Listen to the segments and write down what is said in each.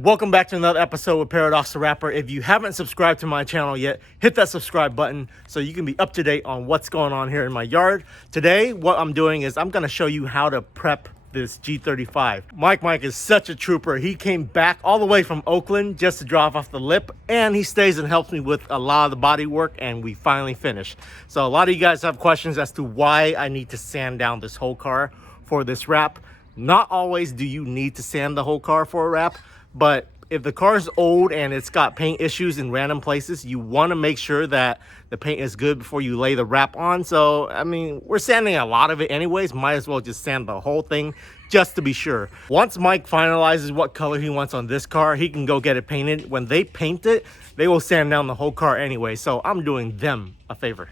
Welcome back to another episode with Paradox the Rapper. If you haven't subscribed to my channel yet, hit that subscribe button so you can be up to date on what's going on here in my yard. Today, what I'm doing is I'm going to show you how to prep this G35. MYKE is such a trooper. He came back all the way from Oakland just to drop off the lip, and he stays and helps me with a lot of the body work, and we finally finished. So a lot of you guys have questions as to why I need to sand down this whole car for this wrap. Not always do you need to sand the whole car for a wrap, but if the car is old and it's got paint issues in random places, you want to make sure that the paint is good before you lay the wrap on. So, I mean, we're sanding a lot of it anyways. Might as well just sand the whole thing just to be sure. Once MYKE finalizes what color he wants on this car, he can go get it painted. When they paint it, they will sand down the whole car anyway. So I'm doing them a favor.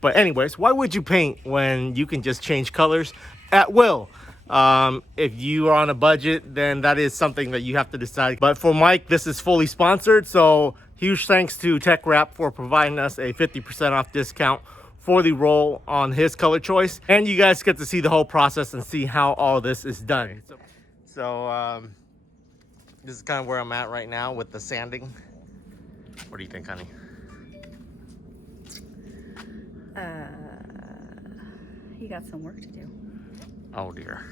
But anyways, why would you paint when you can just change colors at will? If you are on a budget, then that is something that you have to decide. But for MYKE, this is fully sponsored, so huge thanks to Tech Wrap for providing us a 50% off discount for the roll on his color choice, and you guys get to see the whole process and see how all this is done. So this is kind of where I'm at right now with the sanding. What do you think, honey? You got some work to do. Oh dear.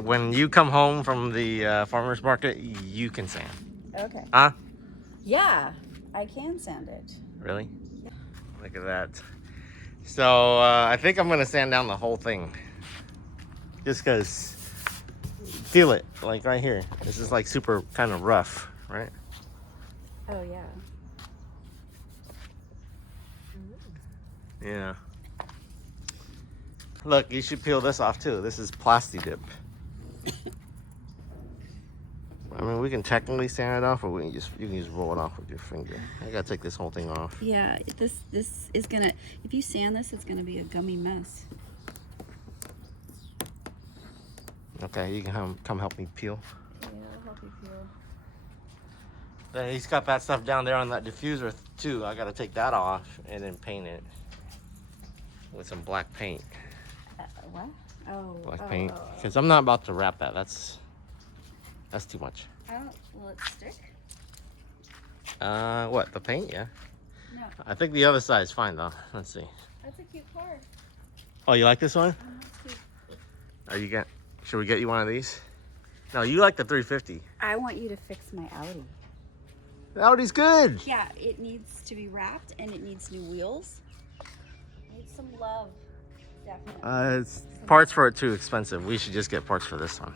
When you come home from the farmer's market, you can sand. Okay. Huh? Yeah, I can sand it. Really? Yeah. Look at that. So I think I'm gonna sand down the whole thing. Just cause, feel it, like right here. This is like super kind of rough, right? Oh yeah. Yeah. Look, you should peel this off too. This is Plasti Dip. I mean, we can technically sand it off, or you can just roll it off with your finger. I gotta take this whole thing off. Yeah, this is gonna, if you sand this, it's gonna be a gummy mess. Okay, you can come help me peel. Yeah, I'll help you peel. Then he's got that stuff down there on that diffuser too. I gotta take that off and then paint it with some black paint. What? Oh. Black paint. Because I'm not about to wrap that. That's too much. Will it stick? What? The paint? Yeah. No. I think the other side is fine though. Let's see. That's a cute car. Oh, you like this one? That's cute. Should we get you one of these? No, you like the 350. I want you to fix my Audi. The Audi's good. Yeah, it needs to be wrapped and it needs new wheels. It needs some love. Definitely. Parts for it too expensive. We should just get parts for this one.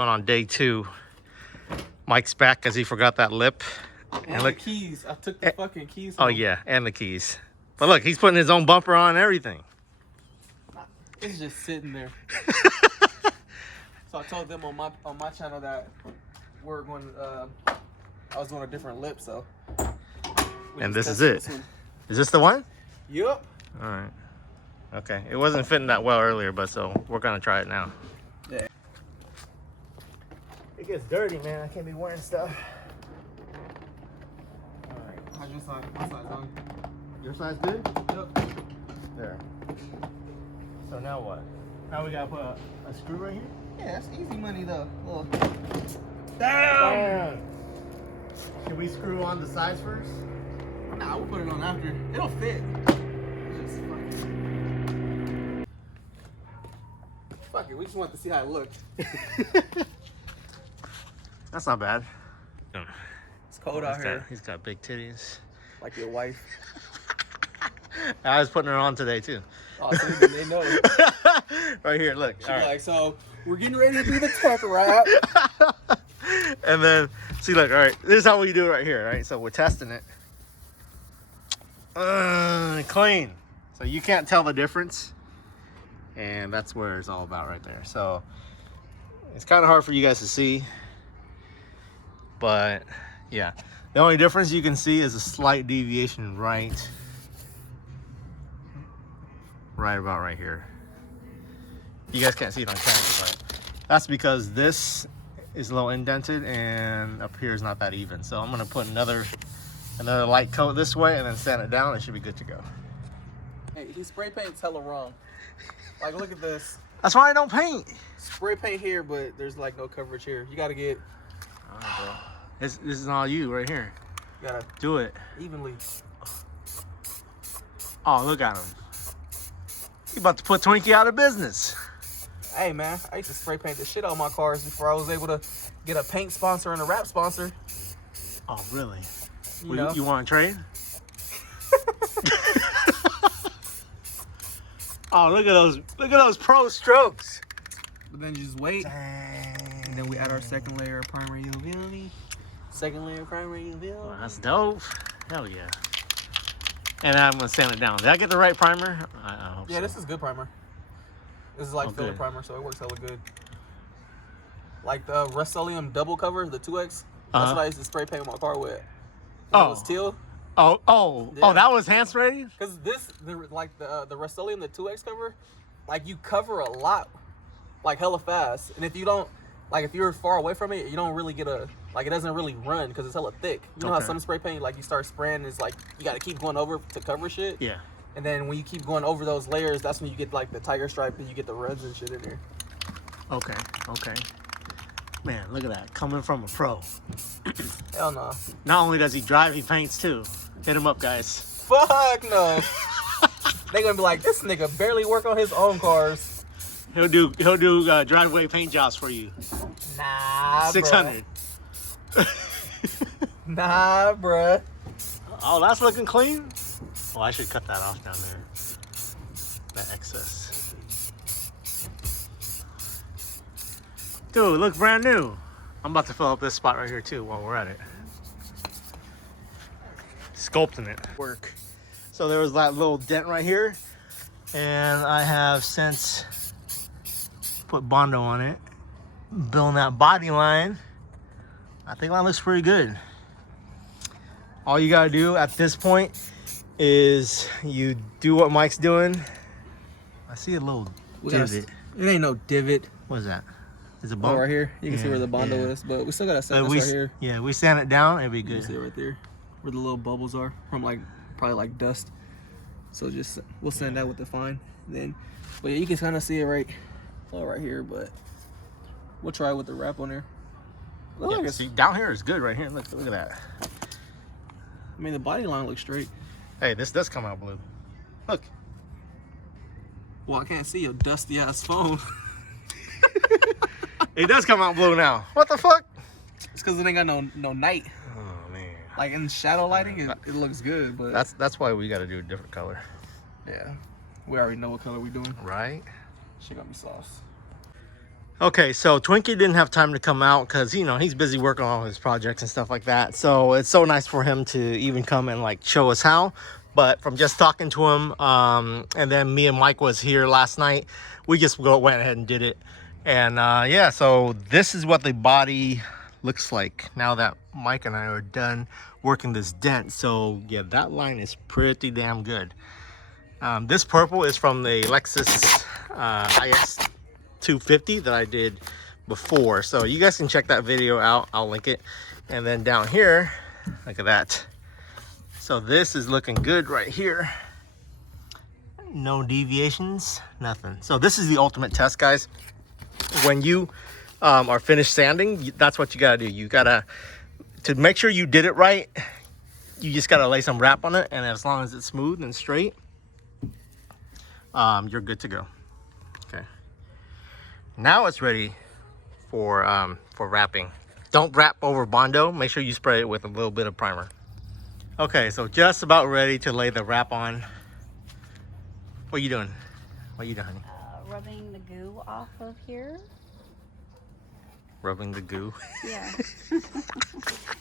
On day 2, MYKE's back because he forgot that lip. And look, the keys. I took the fucking keys home. Oh yeah, and the keys. But look, he's putting his own bumper on and everything. It's just sitting there. So I told them on my channel that we're going. I was doing a different lip, so. And this is it. Is this the one? Yep. All right. Okay. It wasn't fitting that well earlier, but so we're gonna try it now. Yeah. It gets dirty, man. I can't be wearing stuff. Alright, how's your size? My size on. Your size good? Yep. There. So now what? Now we gotta put a screw right here? Yeah, that's easy money though. Little. Damn! Can we screw on the sides first? Nah, we'll put it on after. It'll fit. It's just fucking. Fuck it, we just wanted to see how it looked. That's not bad. It's cold out here. He's got big titties. Like your wife. I was putting her on today too. Oh, so they know. Right here, look. She's All right. like, so we're getting ready to do the tech wrap. And then, see, look, all right, this is how we do it right here, right? So we're testing it. Clean. So you can't tell the difference. And that's where it's all about right there. So it's kind of hard for you guys to see. But yeah, the only difference you can see is a slight deviation right about right here. You guys can't see it on camera, but that's because this is a little indented and up here is not that even. So I'm gonna put another light coat this way and then sand it down. It should be good to go. Hey, he spray paints hella wrong. Like, look at this. That's why I don't paint. Spray paint here, but there's like no coverage here. You gotta get. Oh, bro. This is all you right here. You gotta do it evenly. Oh, look at him. He about to put Twinkie out of business. Hey man, I used to spray paint the shit out of my cars before I was able to get a paint sponsor and a wrap sponsor. Oh, really? You want to trade? Oh, look at those pro strokes. But then you just wait. Dang. And then we add our second layer of primer, you feel me? Second layer of primer, you feel me? Well, that's dope. Hell yeah. And I'm gonna sand it down. Did I get the right primer? I hope so. Yeah, this is good primer. This is like filler good. primer, so it works hella good. Like the Rust-Oleum double cover, the 2X. That's what I used to spray paint my car with. It was teal. Oh, that was hand sprayed? Because the Rust-Oleum, the 2X cover, like you cover a lot, like hella fast. And if you don't, like if you're far away from it, you don't really get it doesn't really run because it's hella thick. You know how some spray paint, like you start spraying, it's like you got to keep going over to cover shit? Yeah. And then when you keep going over those layers, that's when you get like the tiger stripe and you get the runs and shit in there. Okay. Man, look at that. Coming from a pro. Hell no. Not only does he drive, he paints too. Hit him up, guys. Fuck no. They gonna be like, this nigga barely work on his own cars. He'll do driveway paint jobs for you. Nah, 600. Nah, bruh. Oh, that's looking clean. Oh, I should cut that off down there. That excess. Dude, look brand new. I'm about to fill up this spot right here too while we're at it. Sculpting it. Work. So there was that little dent right here, and I have since put Bondo on it, building that body line. I think that looks pretty good. All you gotta do at this point is you do what Mike's doing. I see a little divot. It ain't no divot. What is that? Is it bump? Oh, right here. You can see where the Bondo is, but we still gotta sand this right here. Yeah, we sand it down, it'll be good. You can see it right there, where the little bubbles are from probably like dust. So we'll sand that with the fine. Then, but yeah, you can kind of see it right here. But we'll try with the wrap on there. Yeah, see, down here is good right here. Look at that. I mean, the body line looks straight. Hey, this does come out blue. Look. Well, I can't see your dusty ass phone. It does come out blue now. What the fuck? It's because it ain't got no night. Oh man. Like in shadow lighting, it looks good, but that's why we got to do a different color. Yeah, we already know what color we doing. Right. Shit got me sauce. Okay, so Twinkie didn't have time to come out because, you know, he's busy working on all his projects and stuff like that. So it's so nice for him to even come and like show us how. But from just talking to him, and then me and Mike was here last night, we just went ahead and did it. And yeah, so this is what the body looks like now that Mike and I are done working this dent. So yeah, that line is pretty damn good. This purple is from the Lexus IS 250 that I did before, so you guys can check that video out. I'll link it. And then down here, look at that. So this is looking good right here. No deviations, nothing. So this is the ultimate test, guys. When you are finished sanding, that's what you gotta do. You gotta, to make sure you did it right, you just gotta lay some wrap on it, and as long as it's smooth and straight, you're good to go. Okay. Now it's ready for wrapping. Don't wrap over Bondo. Make sure you spray it with a little bit of primer. Okay, so just about ready to lay the wrap on. What are you doing? What are you doing, honey? Rubbing the goo off of here. Rubbing the goo. Yeah.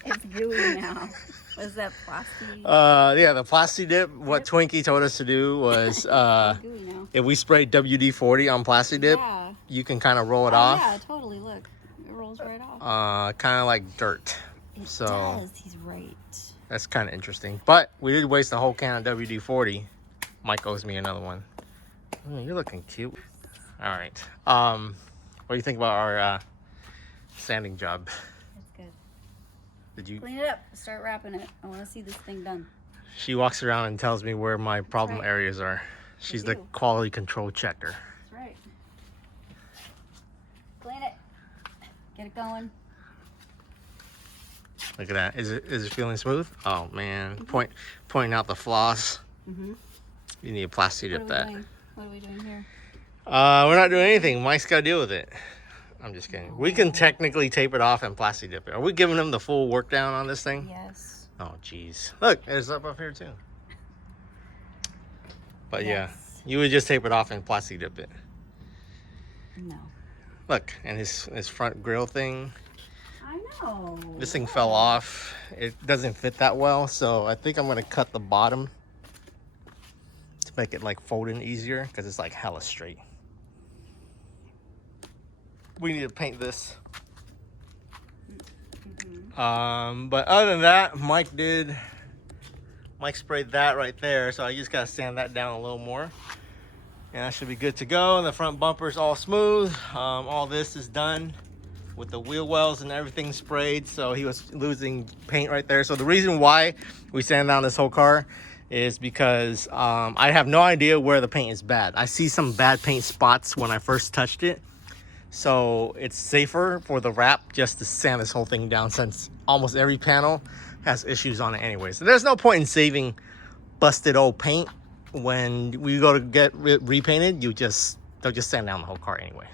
It's gooey now. Was that plastic? Yeah, the Plasti Dip. What Twinkie told us to do was Gooey now. if we spray WD-40 on Plasti Dip, Yeah. you can kind of roll it Oh, off. yeah, totally. Look, it rolls right off. Kind of like dirt. It So does. He's right. that's kind of interesting. But we did waste a whole can of WD-40. Mike owes me another one. You're looking cute. All right. What do you think about our sanding job? That's good. Did you? Clean it up. Start wrapping it. I want to see this thing done. She walks around and tells me where my problem right. areas are. She's the do. quality control checker. That's right. Clean it. Get it going. Look at that. Is it feeling smooth? Oh man. Pointing out the flaws. Mm-hmm. You need a Plasti Dip that. What are we doing here? We're not doing anything. Mike's got to deal with it. I'm just kidding. We can technically tape it off and Plasti Dip it. Are we giving him the full work down on this thing? Yes. Oh, jeez. Look, it's up here too. But Yes. yeah, you would just tape it off and Plasti Dip it. No. Look, and his front grill thing. I know. This thing fell off. It doesn't fit that well, so I think I'm gonna cut the bottom to make it like folding easier because it's like hella straight. We need to paint this. But other than that, Mike sprayed that right there, so I just gotta sand that down a little more. And that should be good to go. And the front bumper's all smooth. All this is done with the wheel wells and everything sprayed, so he was losing paint right there. So the reason why we sand down this whole car is because I have no idea where the paint is bad. I see some bad paint spots when I first touched it. So it's safer for the wrap just to sand this whole thing down since almost every panel has issues on it anyway. So there's no point in saving busted old paint. When we go to get repainted, they'll just sand down the whole car anyway.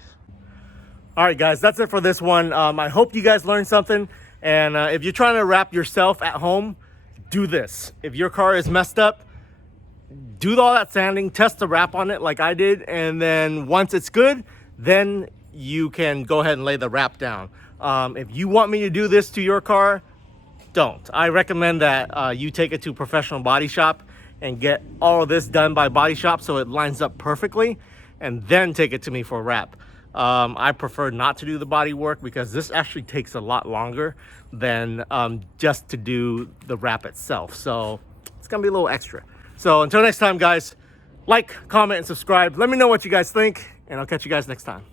All right, guys, that's it for this one. I hope you guys learned something. And if you're trying to wrap yourself at home, do this. If your car is messed up, do all that sanding, test the wrap on it like I did. And then once it's good, then you can go ahead and lay the wrap down. If you want me to do this to your car, don't. I recommend that you take it to a professional body shop and get all of this done by body shop so it lines up perfectly, and then take it to me for a wrap. I prefer not to do the body work because this actually takes a lot longer than just to do the wrap itself. So it's gonna be a little extra. So until next time, guys, like, comment, and subscribe. Let me know what you guys think, and I'll catch you guys next time.